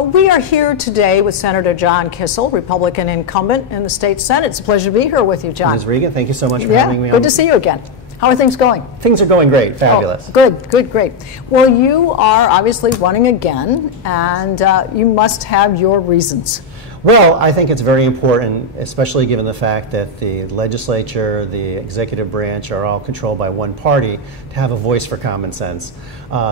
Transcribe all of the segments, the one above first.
We are here today with Senator John Kissel, Republican incumbent in the state Senate. It's a pleasure to be here with you, John. Ms. Regan, thank you so much for having me on. Good to see you again. How are things going? Things are going great. Fabulous. Oh, good, great. Well, you are obviously running again, and you must have your reasons. Well, I think it's very important, especially given the fact that the legislature, the executive branch are all controlled by one party, to have a voice for common sense.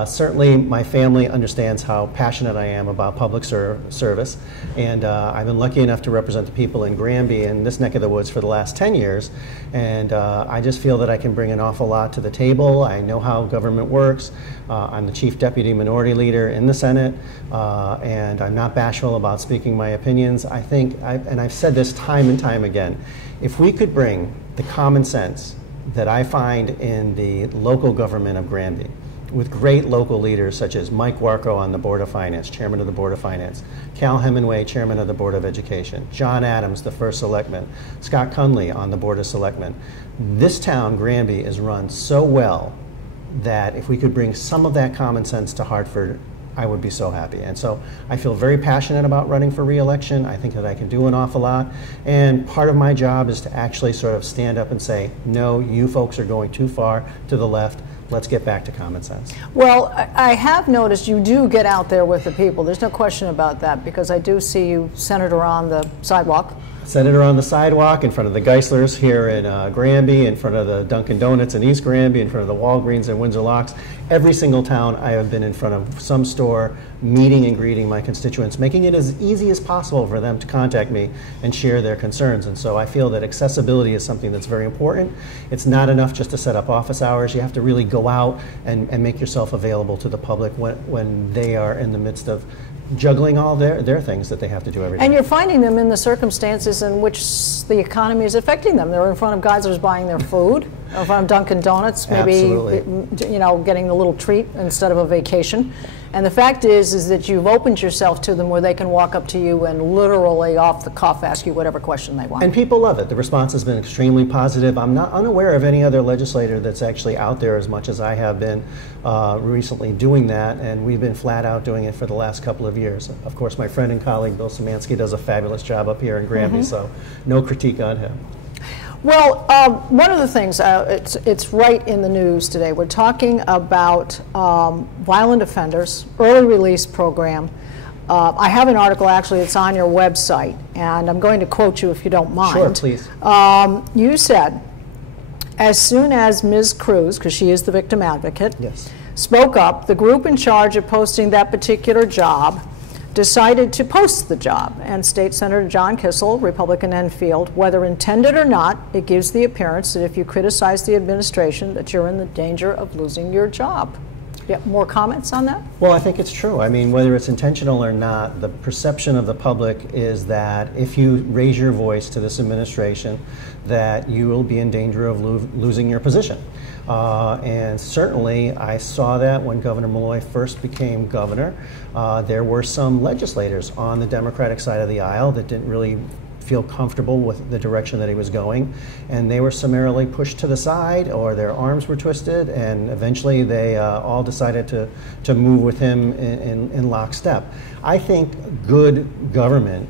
Certainly, my family understands how passionate I am about public service, and I've been lucky enough to represent the people in Granby in this neck of the woods for the last 10 years, and I just feel that I can bring an awful lot to the table. I know how government works. I'm the Chief Deputy Minority Leader in the Senate, and I'm not bashful about speaking my opinions. I think, and I've said this time and time again, if we could bring the common sense that I find in the local government of Granby, with great local leaders such as Mike Warco on the Board of Finance, Chairman of the Board of Finance, Cal Hemingway, Chairman of the Board of Education, John Adams, the First Selectman, Scott Cunley on the Board of Selectmen. This town, Granby, is run so well that if we could bring some of that common sense to Hartford, I would be so happy. And so I feel very passionate about running for re-election. I think that I can do an awful lot. And part of my job is to actually sort of stand up and say, no, you folks are going too far to the left. Let's get back to common sense. Well, I have noticed you do get out there with the people. There's no question about that, because I do see you, Senator, on the sidewalk. Senator on the sidewalk, in front of the Geislers here in Granby, in front of the Dunkin' Donuts in East Granby, in front of the Walgreens in Windsor Locks. Every single town I have been in front of some store, meeting and greeting my constituents, making it as easy as possible for them to contact me and share their concerns. And so I feel that accessibility is something that's very important. It's not enough just to set up office hours. You have to really go out and make yourself available to the public when they are in the midst of juggling all their things that they have to do every day. And you're finding them in the circumstances in which the economy is affecting them. They're in front of Geisler's buying their food, or in front of Dunkin' Donuts, maybe you know, getting a little treat instead of a vacation. And the fact is that you've opened yourself to them where they can walk up to you and literally off the cuff ask you whatever question they want. And people love it. The response has been extremely positive. I'm not unaware of any other legislator that's actually out there as much as I have been recently doing that, and we've been flat out doing it for the last couple of years. Of course, my friend and colleague Bill Szymanski does a fabulous job up here in Granby, so no critique on him. Well, one of the things, it's right in the news today. We're talking about violent offenders, early release program. I have an article, actually, it's on your website, and I'm going to quote you if you don't mind. Sure, please. You said, as soon as Ms. Cruz, because she is the victim advocate, yes, spoke up, the group in charge of posting that particular job decided to post the job. And State Senator John Kissel, Republican Enfield, whether intended or not, it gives the appearance that if you criticize the administration, that you're in the danger of losing your job. Yeah, more comments on that? Well, I think it's true. I mean, whether it's intentional or not, the perception of the public is that if you raise your voice to this administration, that you will be in danger of losing your position. And certainly I saw that when Governor Malloy first became governor. There were some legislators on the Democratic side of the aisle that didn't really feel comfortable with the direction that he was going, and they were summarily pushed to the side, or their arms were twisted, and eventually they all decided to move with him in lockstep. I think good government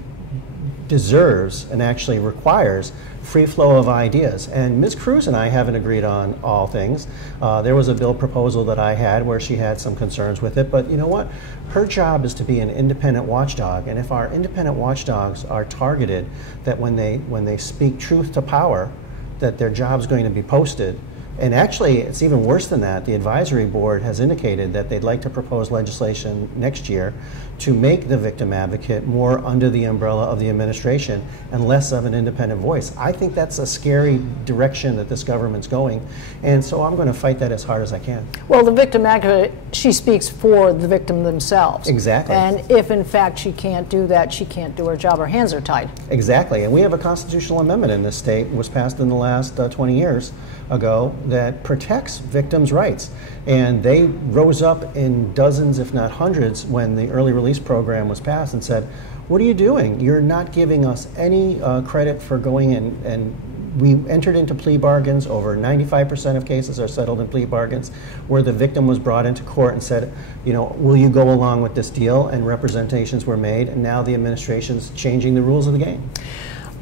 deserves and actually requires free flow of ideas. And Ms. Cruz and I haven't agreed on all things. There was a bill proposal that I had where she had some concerns with it, but you know what? Her job is to be an independent watchdog, and if our independent watchdogs are targeted, that when they speak truth to power, that their job's going to be posted. And actually, it's even worse than that. The advisory board has indicated that they'd like to propose legislation next year to make the victim advocate more under the umbrella of the administration and less of an independent voice. I think that's a scary direction that this government's going, and so I'm going to fight that as hard as I can. Well, the victim advocate, she speaks for the victim themselves. Exactly. And if in fact she can't do that, she can't do her job. Her hands are tied. Exactly. And we have a constitutional amendment in this state, was passed in the last 20 years ago, that protects victims' rights. And they rose up in dozens, if not hundreds, when the early release program was passed and said, what are you doing? You're not giving us any credit for going and we entered into plea bargains. Over 95% of cases are settled in plea bargains, where the victim was brought into court and said, you know, will you go along with this deal? And representations were made, and now the administration's changing the rules of the game.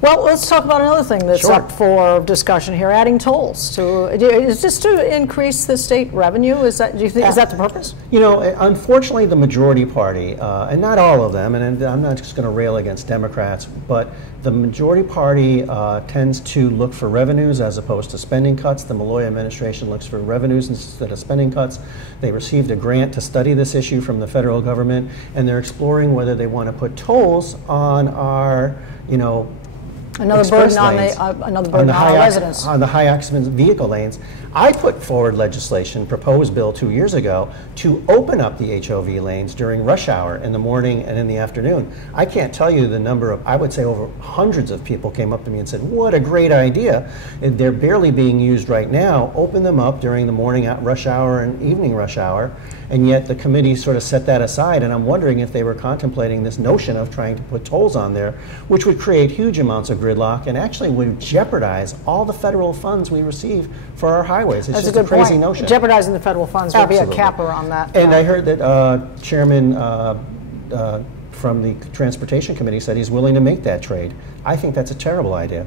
Well, let's talk about another thing that's up for discussion here: adding tolls. Is this to increase the state revenue? Is that, do you think, is that the purpose? You know, unfortunately, the majority party, and not all of them, and I'm not just going to rail against Democrats, but the majority party tends to look for revenues as opposed to spending cuts. The Malloy administration looks for revenues instead of spending cuts. They received a grant to study this issue from the federal government, and they're exploring whether they want to put tolls on our, you know, another burden on our residents. On the high occupancy vehicle lanes. I put forward legislation, proposed bill 2 years ago, to open up the HOV lanes during rush hour in the morning and in the afternoon. I can't tell you the number of, I would say over hundreds of people came up to me and said, what a great idea. They're barely being used right now. Open them up during the morning rush hour and evening rush hour. And yet the committee sort of set that aside, and I'm wondering if they were contemplating this notion of trying to put tolls on there, which would create huge amounts of gridlock and actually would jeopardize all the federal funds we receive for our highways. It's That's just a good crazy point. Notion. Jeopardizing the federal funds would be a capper on that. And I heard that Chairman from the Transportation Committee said he's willing to make that trade. I think that's a terrible idea.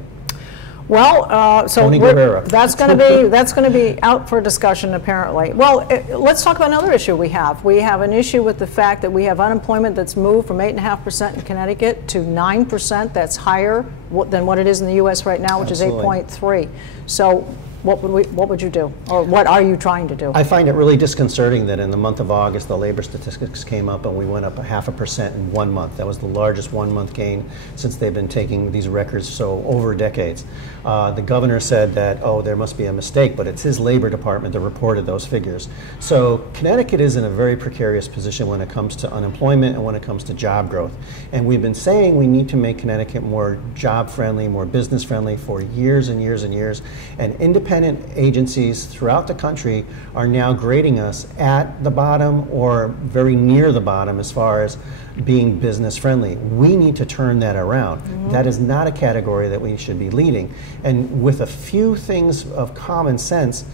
Well, so that's going to be out for discussion apparently. Well, let's talk about another issue we have. We have an issue with the fact that we have unemployment that's moved from 8.5% in Connecticut to 9%. That's higher than what it is in the U.S. right now, which is 8.3. So what would you do, or what are you trying to do? I find it really disconcerting that in the month of August, the labor statistics came up and we went up 0.5% in 1 month. That was the largest 1 month gain since they've been taking these records so over decades. The governor said that, oh, there must be a mistake, but it's his labor department that reported those figures. So Connecticut is in a very precarious position when it comes to unemployment and when it comes to job growth. And we've been saying we need to make Connecticut more job friendly, more business friendly for years and years and years. And independent agencies throughout the country are now grading us at the bottom or very near the bottom as far as being business friendly. We need to turn that around. That is not a category that we should be leading. And with a few things of common sense,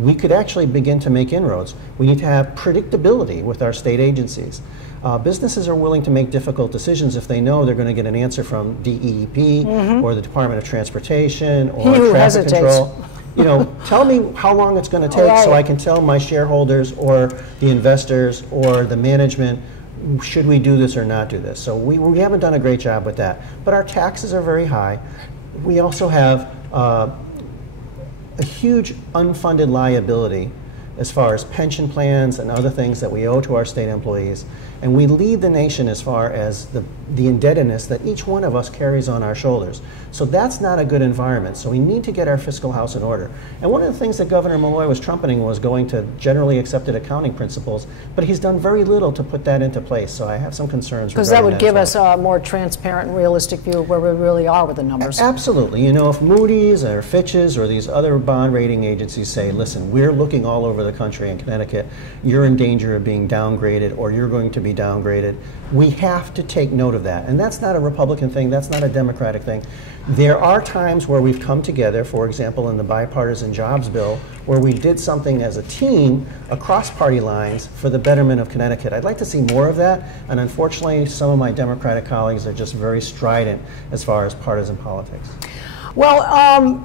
we could actually begin to make inroads. We need to have predictability with our state agencies. Businesses are willing to make difficult decisions if they know they're going to get an answer from DEP or the Department of Transportation or traffic control. You know, tell me how long it's going to take so I can tell my shareholders or the investors or the management, should we do this or not do this? So we haven't done a great job with that. But our taxes are very high. We also have a huge unfunded liability as far as pension plans and other things that we owe to our state employees. And we lead the nation as far as the indebtedness that each one of us carries on our shoulders. So that's not a good environment. So we need to get our fiscal house in order. And one of the things that Governor Malloy was trumpeting was going to generally accepted accounting principles, but he's done very little to put that into place. So I have some concerns. Because that would give us a more transparent and realistic view of where we really are with the numbers. Absolutely. You know, if Moody's or Fitch's or these other bond rating agencies say, listen, we're looking all over the country in Connecticut, you're in danger of being downgraded or you're going to be downgraded, we have to take note of that. And that's not a Republican thing, that's not a Democratic thing. There are times where we've come together, for example, in the bipartisan jobs bill, where we did something as a team across party lines for the betterment of Connecticut. I'd like to see more of that, and unfortunately, some of my Democratic colleagues are just very strident as far as partisan politics. Well,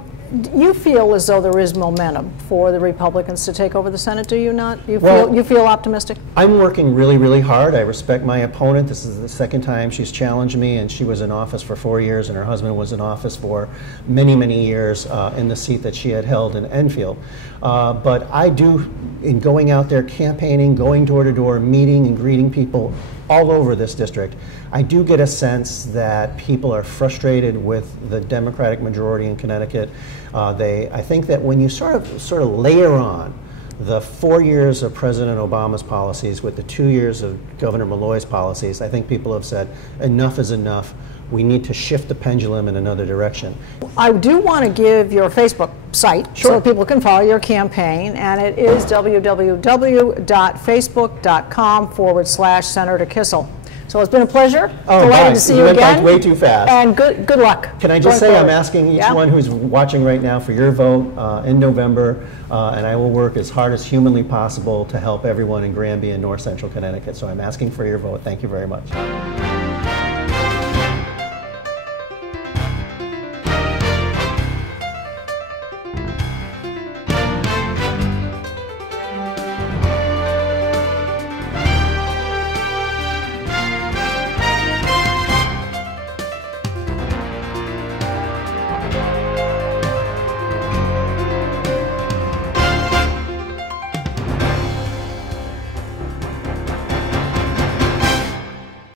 you feel as though there is momentum for the Republicans to take over the Senate, do you not? You feel optimistic? I'm working really, really hard. I respect my opponent. This is the second time she's challenged me, and she was in office for 4 years, and her husband was in office for many, many years in the seat that she had held in Enfield. But I do, in going out there campaigning, going door to door, meeting and greeting people all over this district, I do get a sense that people are frustrated with the Democratic majority in Connecticut. I think that when you sort of layer on the 4 years of President Obama's policies with the 2 years of Governor Malloy's policies, I think people have said enough is enough. We need to shift the pendulum in another direction. I do want to give your Facebook site so people can follow your campaign, and it is www.facebook.com/Senator Kissel. So it's been a pleasure. Oh, Delighted to see you went again. by way too fast. And good luck. Can I just say I'm asking each one who's watching right now for your vote in November, and I will work as hard as humanly possible to help everyone in Granby and North Central Connecticut. So I'm asking for your vote. Thank you very much.